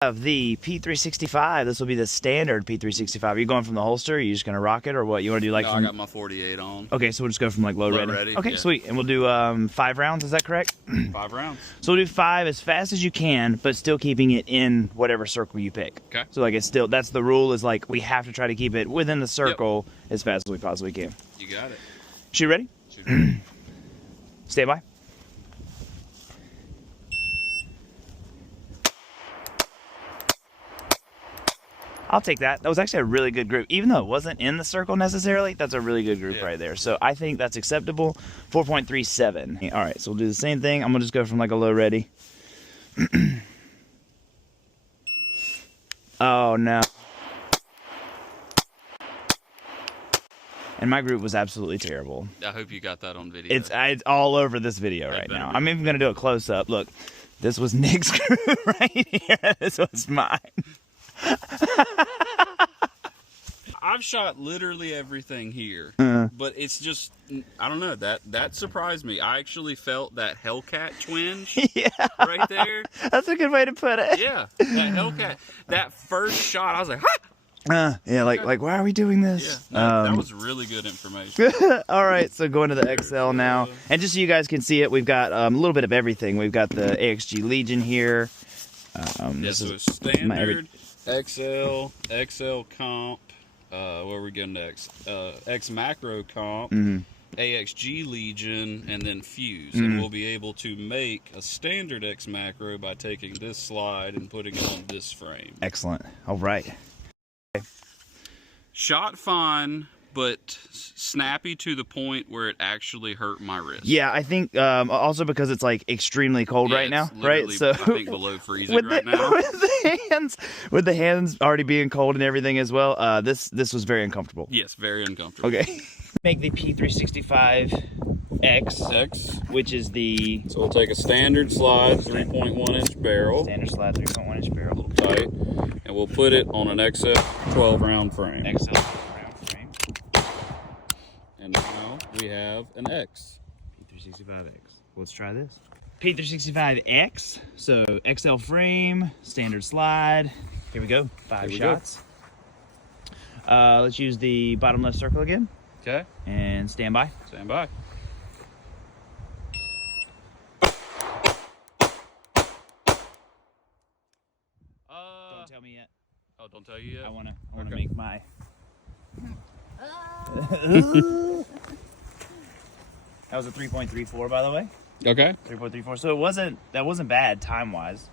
Of the P365, this will be the standard P365. Are you going from the holster? Are you just gonna rock it, or what? You want to do like? No, I got my 48 on. Okay, so we'll just go from like low ready. Okay, yeah. Sweet. And we'll do 5 rounds. Is that correct? 5 rounds. So we'll do 5 as fast as you can, but still keeping it in whatever circle you pick. Okay. So like it's still, that's the rule, is like we have to try to keep it within the circle as fast as we possibly can. You got it. Shoot ready? Shoot ready. Stand by. I'll take that. That was actually a really good group. Even though it wasn't in the circle necessarily, that's a really good group right there. So I think that's acceptable. 4.37. All right, so we'll do the same thing. I'm going to just go from like a low ready. Oh, no. And my group was absolutely terrible. I hope you got that on video. It's all over this video right now. I'm even going to do a close-up. Look, this was Nick's group right here. This was mine. I've shot literally everything here, but it's just, I don't know, that surprised me. I actually felt that Hellcat twinge right there. That's a good way to put it. Yeah, that Hellcat, that first shot, I was like, ha! Yeah, like why are we doing this? Yeah, that was really good information. All right, so going to the XL now, and just so you guys can see it, we've got a little bit of everything. We've got the AXG Legion here. This is standard. XL comp, where are we going next? X macro comp, AXG Legion, and then fuse. And we'll be able to make a standard X macro by taking this slide and putting it on this frame. Excellent. All right. Okay. Shot fine, but snappy to the point where it actually hurt my wrist. Yeah, I think also because it's like extremely cold right now, right? So I think below freezing right now. With the hands already being cold and everything as well, this was very uncomfortable. Yes, very uncomfortable. Okay. Make the P365 X, which is the... So we'll take a standard slide, 3.1 inch barrel. Standard slide, 3.1 inch barrel. Tight. And we'll put it on an XL 12 round frame. XL 12 round frame. And now we have an X. P365X. Let's try this. P365X. So XL frame, standard slide. Here we go. 5 shots. Let's use the bottom left circle again. Okay. And stand by. Stand by. Don't tell me yet. Oh, don't tell you yet? I wanna make my... That was a 3.34, by the way. Okay. 3.34. So that wasn't bad time-wise.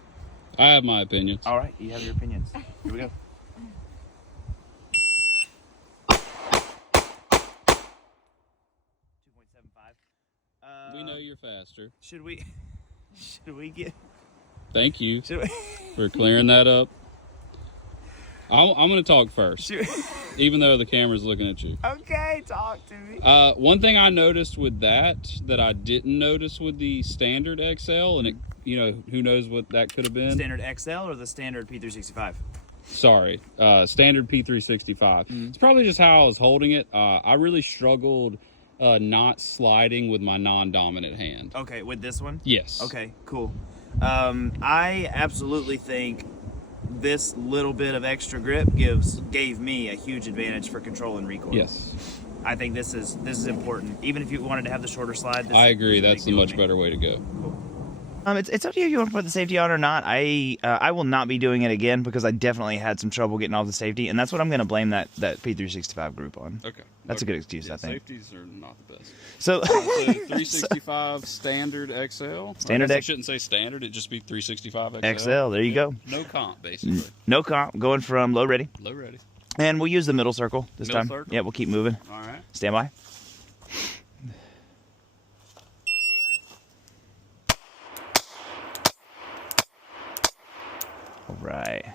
I have my opinions. All right, you have your opinions. Here we go. We know you're faster. Should we get... Thank you Should we... for clearing that up. I'm going to talk first, even though the camera's looking at you. Okay, talk to me. One thing I noticed with that I didn't notice with the standard XL, and it, who knows what that could have been. Standard XL or the standard P365? Sorry, standard P365. It's probably just how I was holding it. I really struggled not sliding with my non-dominant hand. Okay, with this one? Yes. Okay, cool. I absolutely think this little bit of extra grip gave me a huge advantage for control and recoil. Yes. I think this is important. Even if you wanted to have the shorter slide, I agree. That's the much better way to go. Cool. It's up to you if you want to put the safety on or not. I will not be doing it again because I definitely had some trouble getting off the safety, and that's what I'm going to blame that P365 group on. Okay. That's a good excuse, I think. Safeties are not the best. So 365 standard XL. Standard I shouldn't say standard. It'd just be 365 XL. XL. There you go. No comp, basically. No comp. Going from low ready. Low ready. And we'll use the middle circle this time. Circle? Yeah, we'll keep moving. All right. Stand by. All right.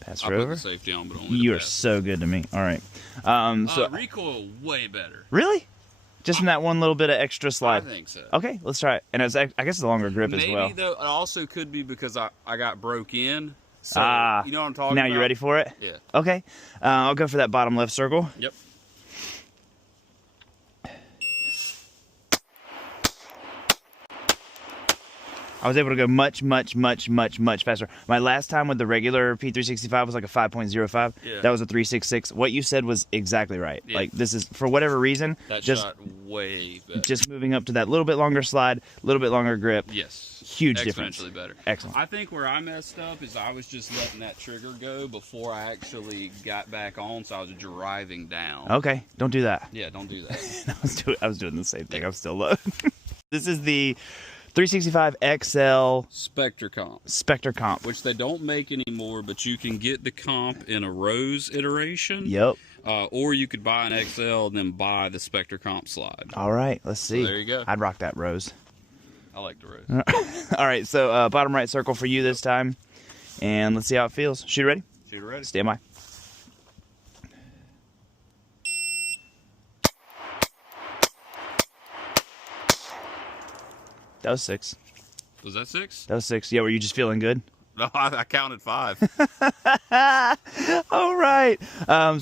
Pass her over. Put the safety on, but only You are so good to me. All right. So recoil way better. Really? Just in that one little bit of extra slide. I think so. Okay, let's try it. And I guess it's a longer grip as well. Maybe though, it also could be because I got broke in. So, you know what I'm talking now about? You ready for it? Yeah. Okay. I'll go for that bottom left circle. Yep. I was able to go much faster. My last time with the regular P365 was like a 5.05. Yeah. That was a 366. What you said was exactly right. Yeah. Like this is, for whatever reason, That just shot way better. just moving up to that little bit longer slide, a little bit longer grip. Yes. Huge difference. Exponentially better. Excellent. I think where I messed up is I was just letting that trigger go before I actually got back on, so I was driving down. Okay, don't do that. Yeah, don't do that. I was doing the same thing. I'm still low. This is the 365 XL Spectre comp, comp. which they don't make anymore, but you can get the comp in a Rose iteration. Yep. Or you could buy an XL and then buy the Spectre comp slide. All right, let's see. So there you go. I'd rock that Rose. I like the Rose. All right, so bottom right circle for you this time. And let's see how it feels. Shooter ready? Shooter ready. Stand by. That was 6. Was that 6? That was 6. Yeah, were you just feeling good? No, I counted 5. All right.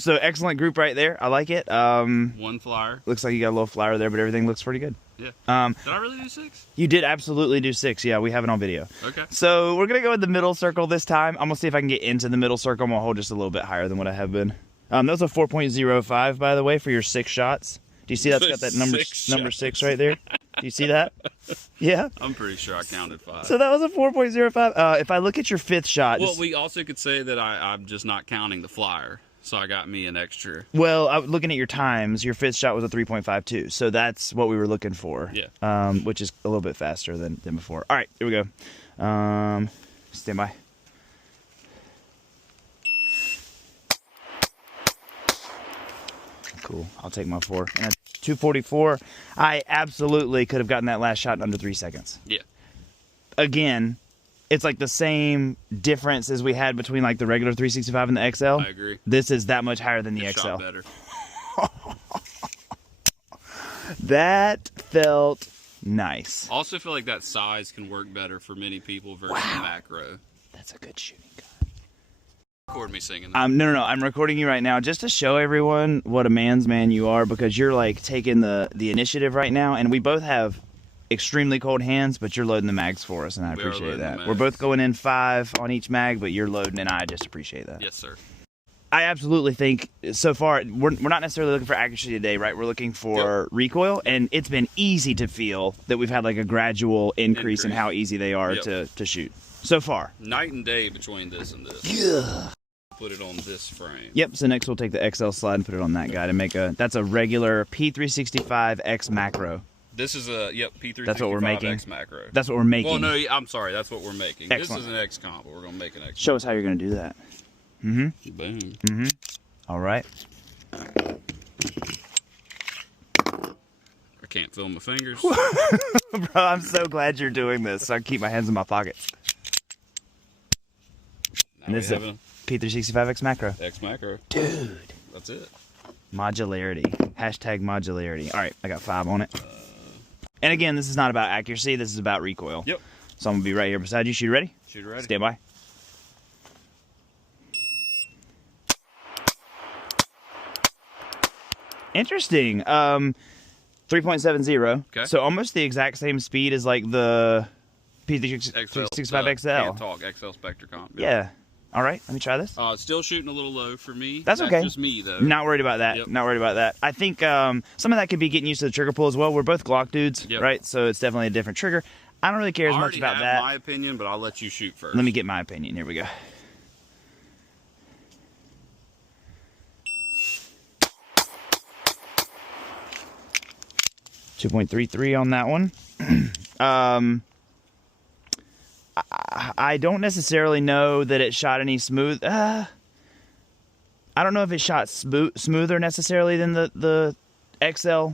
So excellent group right there. I like it. One flyer. Looks like you got a little flyer there, but everything looks pretty good. Yeah. Did I really do 6? You did absolutely do 6. Yeah, we have it on video. Okay. So we're going to go with the middle circle this time. I'm going to see if I can get into the middle circle. I'm going to hold just a little bit higher than what I have been. That was a 4.05, by the way, for your 6 shots. Do you see that's got that number 6 right there? Do you see that? Yeah? I'm pretty sure I counted 5. So that was a 4.05. If I look at your 5th shot... Well, we also could say that I'm just not counting the flyer. So I got me an extra. Well, looking at your times, your 5th shot was a 3.52. So that's what we were looking for. Yeah. Which is a little bit faster than before. All right, here we go. Stand by. Cool. I'll take my 4. And a 244. I absolutely could have gotten that last shot in under 3 seconds. Yeah. Again, it's like the same difference as we had between like the regular 365 and the XL. I agree. This is that much higher than the It XL. shot better. That felt nice. Also feel like that size can work better for many people versus macro. That's a good shooting gun. Record me singing that. No. I'm recording you right now just to show everyone what a man's man you are, because you're like taking the initiative right now, and we both have extremely cold hands, but you're loading the mags for us, and I appreciate that. We're both going in 5 on each mag, but you're loading, and I just appreciate that. Yes, sir. I absolutely think so far we're not necessarily looking for accuracy today, right? We're looking for recoil, and it's been easy to feel that we've had like a gradual increase in how easy they are to shoot so far. Night and day between this and this. Yeah. Put it on this frame. Yep, so next we'll take the XL slide and put it on that guy to make that's a regular P365 X macro. This is a, P365 That's what we're making. X macro. That's what we're making. Well, no, I'm sorry, that's what we're making. Excellent. This is an X comp, but we're going to make an X. Show us how you're going to do that. Mm-hmm. Boom. Mm-hmm. All right. I can't feel my fingers. Bro, I'm so glad you're doing this, so I can keep my hands in my pockets. And this is a P365 X macro. X macro. Dude. That's it. Modularity. Hashtag modularity. All right, I got 5 on it. And again, this is not about accuracy. This is about recoil. Yep. So I'm going to be right here beside you. Shoot ready? Shoot ready. Stand by. Interesting. 3.70. Okay. So almost the exact same speed as like the P365 XL. Can't talk. XL Spectre comp. Yeah. All right, let me try this. Still shooting a little low for me. That's okay. Just me, though. Not worried about that. Yep. Not worried about that. I think some of that could be getting used to the trigger pull as well. We're both Glock dudes, right? So it's definitely a different trigger. I don't really care as much about that. I already have my opinion, but I'll let you shoot first. Let me get my opinion. Here we go. .33 on that one. I don't necessarily know that it shot any smooth. I don't know if it shot smoother necessarily than the XL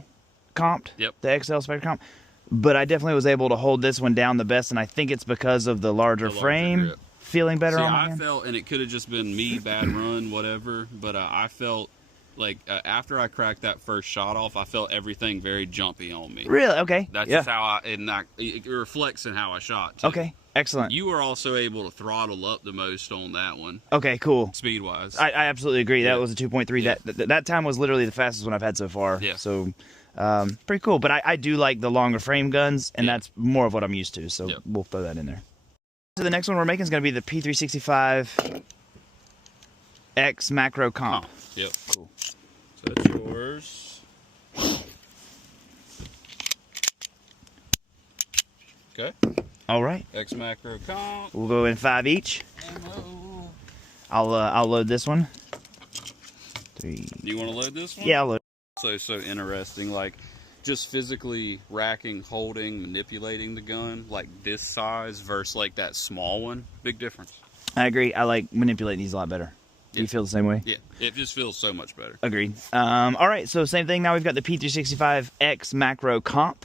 comp. Yep. The XL Spectre comp. But I definitely was able to hold this one down the best, and I think it's because of the larger frame grip. feeling better on my I hand. felt, and it could have just been me, bad run, whatever, but I felt like after I cracked that first shot off, I felt everything very jumpy on me. Really? Okay. That's just how it reflects in how I shot, too. Okay. Excellent. You were also able to throttle up the most on that one. Okay, cool. Speed-wise. I absolutely agree. Yeah. That was a 2.3. Yeah. That time was literally the fastest one I've had so far. Yeah. So Pretty cool. But I do like the longer frame guns, and Yeah. that's more of what I'm used to. So we'll throw that in there. So the next one we're making is going to be the P365 X Macro Comp. Yep. Cool. So that's yours. Okay. All right. X Macro Comp. We'll go in 5 each. Ammo. I'll load this one. 3. Do you want to load this one? Yeah, I'll load. So interesting, like just physically racking, holding, manipulating the gun like this size versus like that small one. Big difference. I agree. I like manipulating these a lot better. Do you feel the same way? Yeah, it just feels so much better. Agreed. All right, so same thing. Now we've got the P365 X Macro Comp.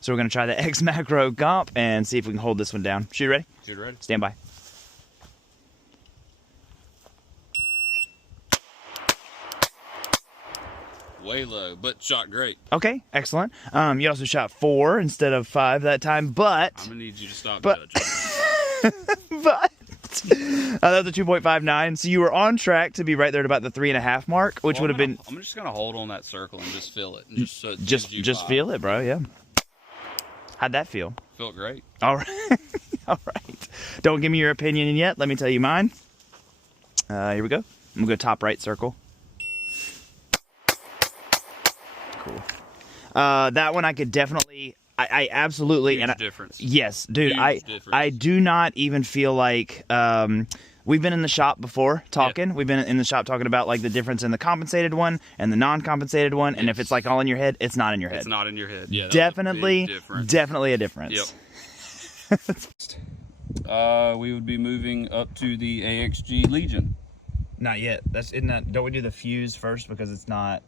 So we're going to try the X Macro Comp and see if we can hold this one down. Shoot ready? Shoot ready. Stand by. Way low, but shot great. Okay, excellent. You also shot 4 instead of 5 that time, but... I'm going to need you to stop But- judging. but... that was a 2.59, so you were on track to be right there at about the 3.5 mark, which would have been... I'm just going to hold on that circle and just feel it. And just so it Just gives you vibe. feel it, bro, yeah. How'd that feel? Felt great. All right. All right. Don't give me your opinion yet. Let me tell you mine. Here we go. I'm going to go top right circle. Cool. That one I could definitely... I absolutely... Huge and difference. Yes, dude. Huge difference. I do not even feel like... we've been in the shop before talking. Yeah. We've been in the shop talking about like the difference in the compensated one and the non-compensated one. And if it's like all in your head, it's not in your head. It's not in your head. Yeah, Definitely, definitely a Yep. difference. We would be moving up to the AXG Legion. Not yet. Don't we do the fuse first because it's not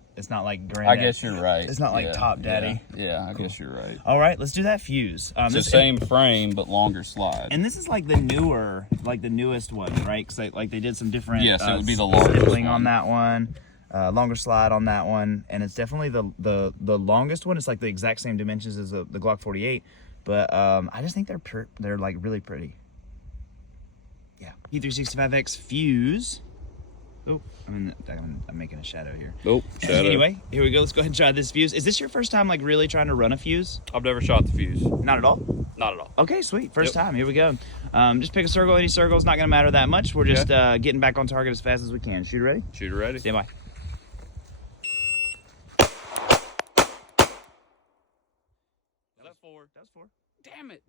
like grand. I guess you're right. It's not like Top Daddy. Yeah, I guess you're right. All right, let's do that fuse. It's the same frame but longer slide. And this is like the newest one, right? Because like they did some different. Yes, it would be the largest stippling one. on that one, longer slide on that one, and it's definitely the longest one. It's like the exact same dimensions as the Glock 48, but I just think they're like really pretty. Yeah, P365X fuse. Oh, I'm making a shadow here. Oh, shadow. Anyway, here we go. Let's go ahead and try this fuse. Is this your first time like really trying to run a fuse? I've never shot the fuse. Not at all? Not at all. Okay, sweet. First time. Here we go. Just pick a circle. Any circle. It's not going to matter that much. We're just getting back on target as fast as we can. Shooter ready? Shooter ready. Stand by. That's 4. That was 4. Damn it.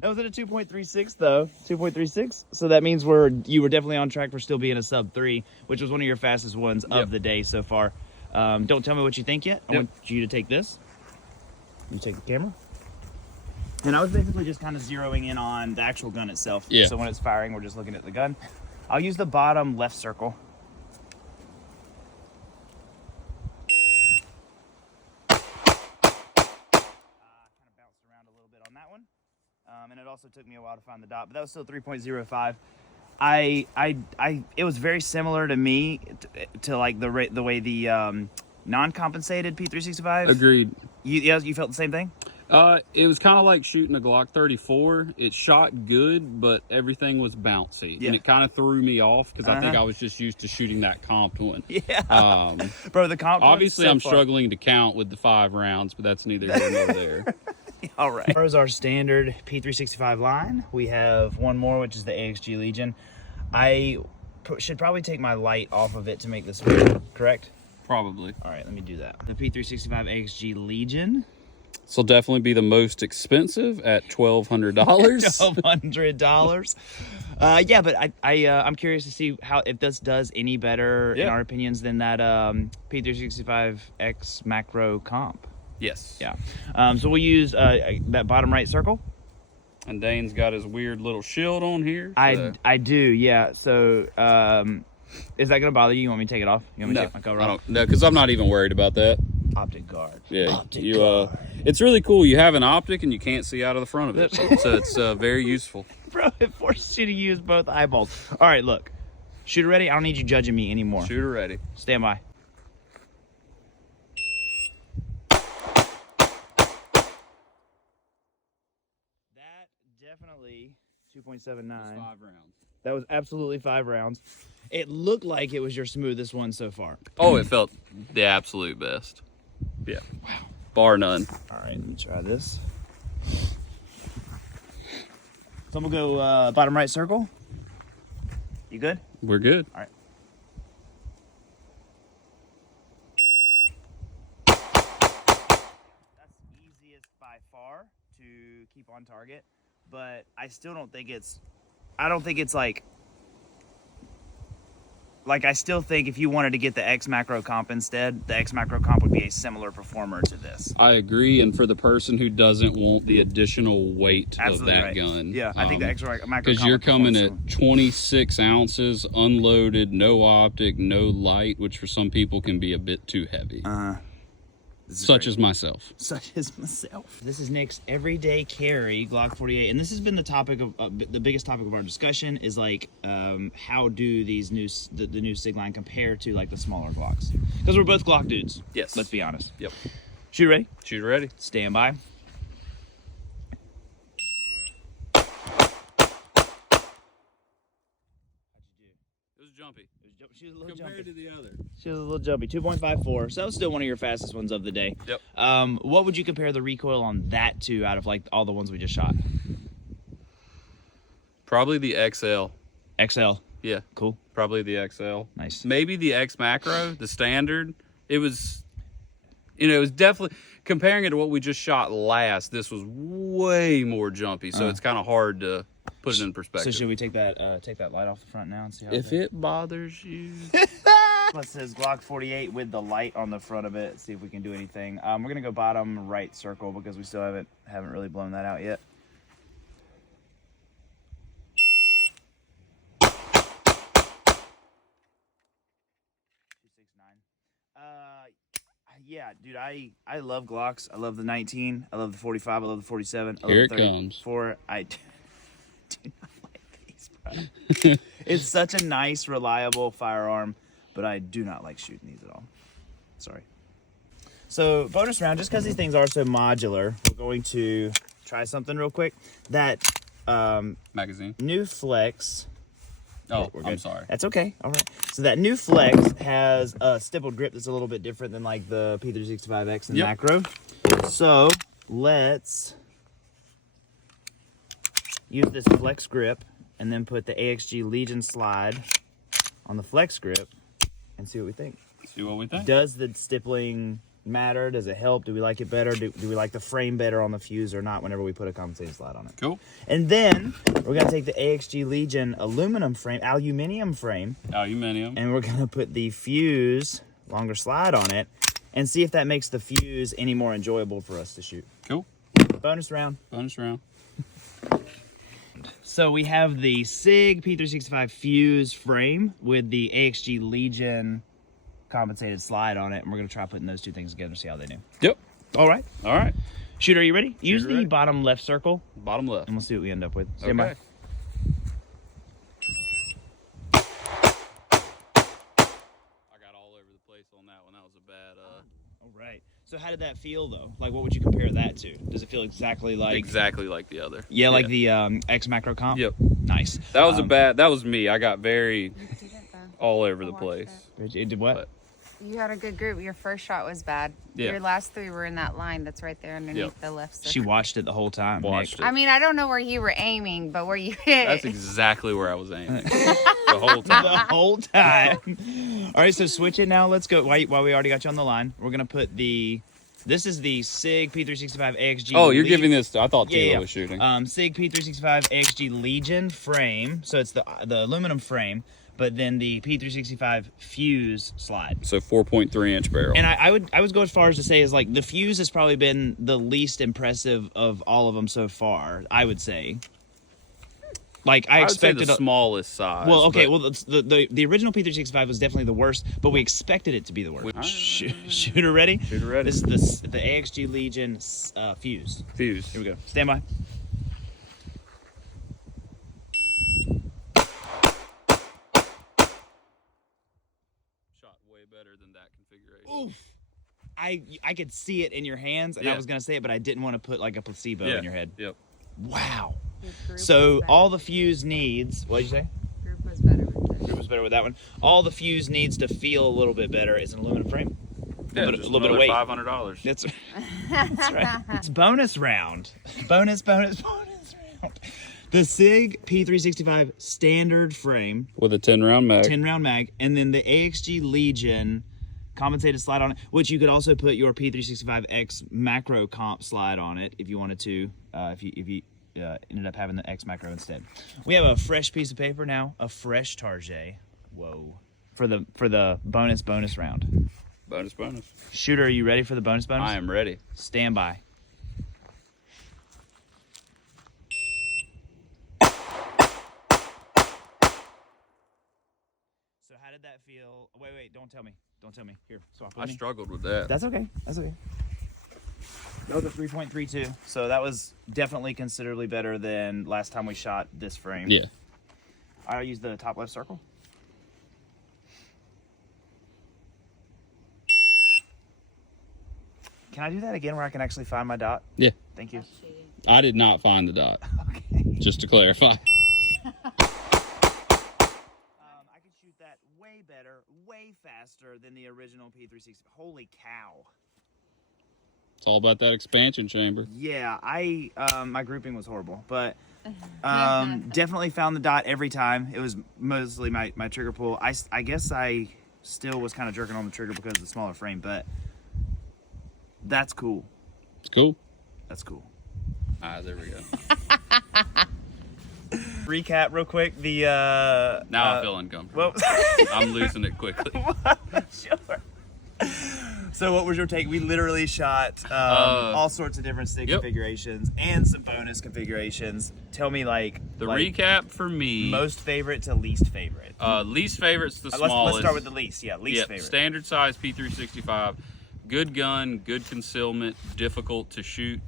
That was at a 2.36 though. 2.36. So that means you were definitely on track for still being a sub 3, which was one of your fastest ones of the day so far. Don't tell me what you think yet. I want you to take this. You take the camera. And I was basically just kind of zeroing in on the actual gun itself. Yeah. So when it's firing, we're just looking at the gun. I'll use the bottom left circle. And it also took me a while to find the dot, but that was still 3.05. It was very similar to me to like the way the non-compensated P365. Agreed. You felt the same thing? It was kind of like shooting a Glock 34. It shot good, but everything was bouncy. Yeah. And it kind of threw me off because I think I was just used to shooting that comped one. Yeah. Bro, the comp. Obviously, I'm struggling to count with the 5 rounds, but that's neither here nor there. All right. As far as our standard P365 line, we have one more, which is the AXG Legion. I should probably take my light off of it to make this work, correct? Probably. All right, let me do that. The P365 AXG Legion. This will definitely be the most expensive at $1,200. $1,200. Yeah, but I'm curious to see if this does any better in our opinions than that P365X Macro Comp. Yes. Yeah. So we'll use that bottom right circle. And Dane's got his weird little shield on here. So. I do, yeah. So is that gonna bother you? You want me to take it off? You want me to take my cover off? No, because I'm not even worried about that. Optic guard. Yeah, Optic guard. It's really cool. You have an optic and you can't see out of the front of it, so it's very useful. Bro, it forces you to use both eyeballs. All right, look. Shooter ready? I don't need you judging me anymore. Shooter ready. Stand by. That definitely 2.79. 5 rounds. That was absolutely 5 rounds. It looked like it was your smoothest one so far. Oh, it felt the absolute best. Yeah. Wow. Bar none. All right, let me try this. So I'm gonna go bottom right circle. You good? We're good. All right. That's easiest by far to keep on target, but I still don't think it's. I don't think it's like I still think if you wanted to get the X macro comp instead, the X macro comp would be a similar performer to this. I agree, and for the person who doesn't want the additional weight Absolutely of that right. gun. Yeah, I think the X macro comp because you're would coming perform at 26 ounces, unloaded, no optic, no light, which for some people can be a bit too heavy. Such as myself. Such as myself. This is Nick's everyday carry Glock 48, and this has been the topic of the biggest topic of our discussion is like how do these the new SIG line compare to like the smaller Glocks? Because we're both Glock dudes. Yes. Let's be honest. Yep. Shoot ready? Shoot ready. Stand by. It was jumpy. She was a little Compared jumpy. to the other. She was a little jumpy. 2.54. So that was still one of your fastest ones of the day. Yep. What would you compare the recoil on that to out of like all the ones we just shot? Probably the XL. XL. Yeah. Cool. Probably the XL. Nice. Maybe the X macro, the standard. It was, it was definitely, comparing it to what we just shot last, this was way more jumpy. So it's kind of hard to put it in perspective. So should we take that light off the front now and see how if it bothers you. It says Glock 48 with the light on the front of it. See if we can do anything. We're gonna go bottom right circle because we still haven't really blown that out yet. Yeah, dude, I love Glocks. I love the 19. I love the 45. I love the 47. I love Here the it 34. comes. I do not like these, bro. It's such a nice, reliable firearm, but I do not like shooting these at all. Sorry. So, bonus round, just because these things are so modular, we're going to try something real quick. That Magazine. new Flex. Oh, We're I'm good. sorry. That's okay. All right. So that new Flex has a stippled grip that's a little bit different than like the P365X and Macro. So let's use this Flex grip and then put the AXG Legion slide on the Flex grip and see what we think. See what we think. Does the stippling matter? Does it help? Do we like it better? Do we like the frame better on the fuse or not whenever we put a compensating slide on it? Cool. And then we're going to take the AXG Legion aluminium frame, and we're going to put the fuse longer slide on it and see if that makes the fuse any more enjoyable for us to shoot. Cool. Bonus round. Bonus round. So we have the SIG P365 fuse frame with the AXG Legion compensated slide on it, and we're going to try putting those two things together and see how they do. Yep. All right. All right. Shooter, are you ready? Use the ready. bottom left circle, Bottom left. and we'll see what we end up with. Stand by. Okay. I got all over the place on that one. That was a bad. All right. So how did that feel, though? Like, what would you compare that to? Does it feel exactly like... Exactly like the other. Yeah, like the X macro comp? Yep. Nice. That was a bad. That was me. I got very all over the watched place. It did what? But- You had a good group. Your first shot was bad. Yeah. Your last three were in that line that's right there underneath Yep. the left circle. She watched it the whole time. Watched Nick. it. I mean, I don't know where you were aiming, but where you hit. That's exactly where I was aiming the whole time. The whole time. All right, so switch it now. Let's go. While we already got you on the line, we're going to put the... This is the SIG P365 AXG. Oh, you're giving this. I thought Tila Yeah. was shooting. SIG P365 AXG Legion frame. So it's the aluminum frame, but then the P365 fuse slide. So 4.3 inch barrel. And I would go as far as to say is like the fuse has probably been the least impressive of all of them so far. I would say. Like I would say expected the smallest size. Well, okay. but- Well, the original P365 was definitely the worst, but we expected it to be the worst. Shooter ready? Shooter ready. This is the AXG Legion fuse. Fuse. Here we go. Stand by. Shot way better than that configuration. Oof. I could see it in your hands, and I Yeah. was gonna say it, but I didn't want to put like a placebo in your head. Yep. Wow. Your group So was better. all the fuse needs. What did you say? Group was better with Group was better with that one. All the fuse needs to feel a little bit better is an aluminum frame. Yeah, a little bit of weight. $500. That's right. It's bonus round. Bonus round. The SIG P365 standard frame With a 10-round mag. 10-round mag, and then the AXG Legion compensated slide on it, which you could also put your P365X macro comp slide on it if you wanted to, if you ended up having the X macro instead. We have a fresh piece of paper now, a fresh Target. Whoa. For the bonus round. Bonus. Shooter, are you ready for the bonus? I am ready. Stand by. So how did that feel? Wait, don't tell me. Here, swap with I me. struggled with that. That's okay. That was a 3.32. So that was definitely considerably better than last time we shot this frame. Yeah. I'll use the top left circle. Can I do that again where I can actually find my dot? Yeah. Thank you. I did not find the dot. Okay. Just to clarify. I can shoot that way better, way faster than the original P360. Holy cow. It's all about that expansion chamber. Yeah, my grouping was horrible, but definitely found the dot every time. It was mostly my trigger pull. I guess I still was kind of jerking on the trigger because of the smaller frame, but that's cool. It's cool. That's cool. There we go. Recap real quick. Now I feel uncomfortable. I'm losing it quickly. Sure. So what was your take? We literally shot all sorts of different stick configurations and some bonus configurations. Tell me the recap for me. Most favorite to least favorite. Least favorite's the smallest. Let's start with the least. Yeah, least favorite. Standard size P365. Good gun, good concealment, difficult to shoot.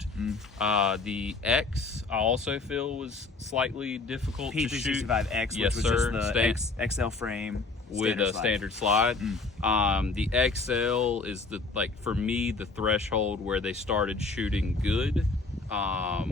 The X I also feel was slightly difficult to shoot. P365X, Yes, which was sir. just the XL frame with a standard slide. The XL is for me the threshold where they started shooting good. I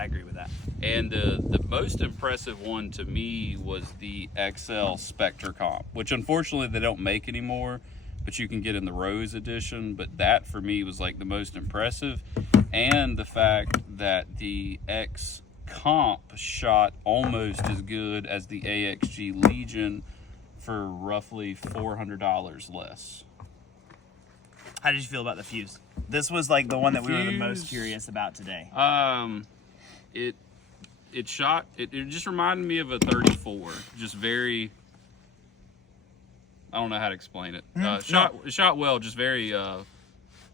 agree with that. And the most impressive one to me was the XL Spectre comp, which unfortunately they don't make anymore, but you can get in the Rose edition. But that for me was the most impressive, and the fact that the X comp shot almost as good as the AXG Legion for roughly $400 less. How did you feel about the fuse? This was the one that we were the most curious about today. It shot. It just reminded me of a 34. Just very. I don't know how to explain it. Shot well. Just very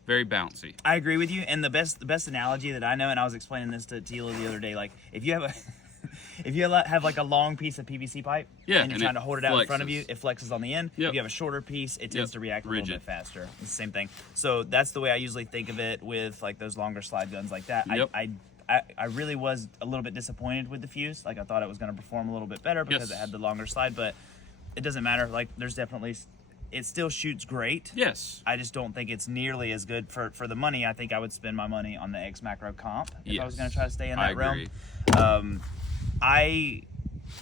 bouncy. I agree with you. And the best analogy that I know, and I was explaining this to Tila the other day, if you have a if you have a long piece of PVC pipe and you're trying to hold it out in front of you, it flexes on the end. If you have a shorter piece, it tends to react a little bit faster. It's the same thing. So that's the way I usually think of it with those longer slide guns like that. I really was a little bit disappointed with the fuse. I thought it was going to perform a little bit better because it had the longer slide, but it doesn't matter. There's definitely, it still shoots great. Yes. I just don't think it's nearly as good for the money. I think I would spend my money on the X Macro comp if I was going to try to stay in that realm. I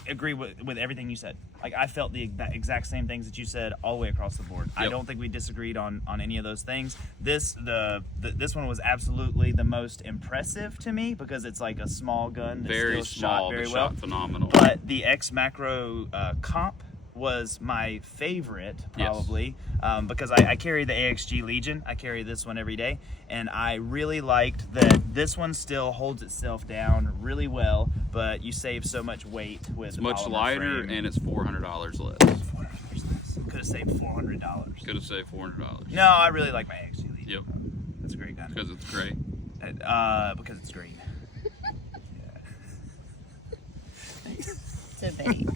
agree with everything you said. I felt the exact same things that you said all the way across the board. I don't think we disagreed on any of those things. This one was absolutely the most impressive to me because it's a small gun that very still small, shot very well. Shot phenomenal. But the X Macro comp was my favorite probably because I carry the AXG Legion. I carry this one every day, and I really liked that this one still holds itself down really well, but you save so much weight with it's the much lighter frame. And it's $400 less. $400 less. Could have saved $400. Could have saved $400. No, I really like my AXG Legion. Yep. It's a great gun. Because it's great. Because it's green. It's a bait.